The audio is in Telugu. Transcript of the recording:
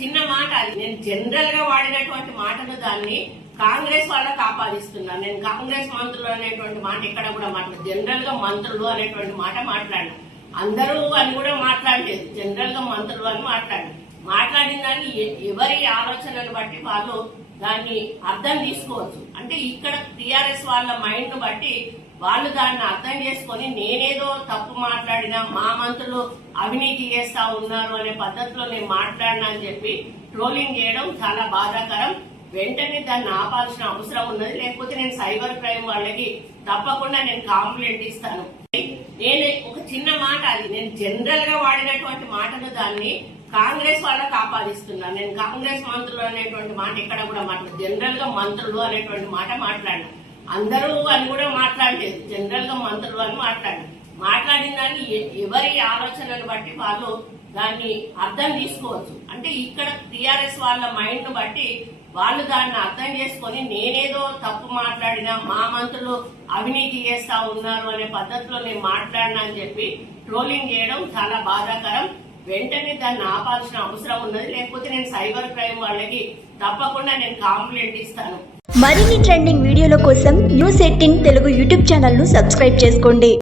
చిన్న మాట అది నేను జనరల్ గా వాడినటువంటి మాటను దాన్ని కాంగ్రెస్ వాళ్ళకి ఆపాదిస్తున్నాను. నేను కాంగ్రెస్ మంత్రులు అనేటువంటి మాట ఎక్కడ కూడా మాట్లాడు, జనరల్ గా మంత్రులు అనేటువంటి మాట మాట్లాడినా. అందరూ అని కూడా మాట్లాడలేదు, జనరల్ గా మంత్రులు అని మాట్లాడిన దాన్ని ఎవరి ఆలోచనను బట్టి వాళ్ళు దాన్ని అర్థం తీసుకోవచ్చు. అంటే ఇక్కడ టిఆర్ఎస్ వాళ్ళ మైండ్ ను బట్టి వాళ్ళు దాన్ని అర్థం చేసుకుని నేనేదో తప్పు మాట్లాడినా మా మంత్రులు అవినీతి చేస్తా ఉన్నారు అనే పద్ధతిలో నేను మాట్లాడినా అని చెప్పి ట్రోలింగ్ చేయడం చాలా బాధాకరం. వెంటనే దాన్ని ఆపాల్సిన అవసరం ఉన్నది. లేకపోతే నేను సైబర్ క్రైమ్ వాళ్ళకి తప్పకుండా నేను కంప్లైంట్ ఇస్తాను. నేను ఒక చిన్న మాట అది నేను జనరల్ గా వాడినటువంటి మాటను దాన్ని కాంగ్రెస్ వాళ్ళకి ఆపాదిస్తున్నాను. నేను కాంగ్రెస్ మంత్రులు అనేటువంటి మాట ఎక్కడ కూడా మాట్లాడు, జనరల్ గా మంత్రులు అనేటువంటి మాట మాట్లాడినా. అందరూ అని కూడా మాట్లాడలేదు, జనరల్ గా మంత్రులు అని మాట్లాడిన దాన్ని ఎవరి ఆలోచనను బట్టి వాళ్ళు దాన్ని అర్థం తీసుకోవచ్చు. అంటే ఇక్కడ టిఆర్ఎస్ వాళ్ళ మైండ్ ను బట్టి వాళ్ళు దాన్ని అర్థం చేసుకుని నేనేదో తప్పు మాట్లాడినా మా మంత్రులు అవినీతి చేస్తా ఉన్నారు అనే పద్ధతిలో నేను మాట్లాడినా అని చెప్పి ట్రోలింగ్ చేయడం చాలా బాధాకరం. వెంటనే దాన్ని ఆపాల్సిన అవసరం ఉన్నది. లేకపోతే నేను సైబర్ క్రైమ్ వాళ్ళకి తప్పకుండా నేను కంప్లైంట్ ఇస్తాను. మరిన్ని ట్రెండింగ్ వీడియోల కోసం న్యూస్ 18 తెలుగు యూట్యూబ్ ఛానల్ ను సబ్స్క్రైబ్ చేసుకోండి.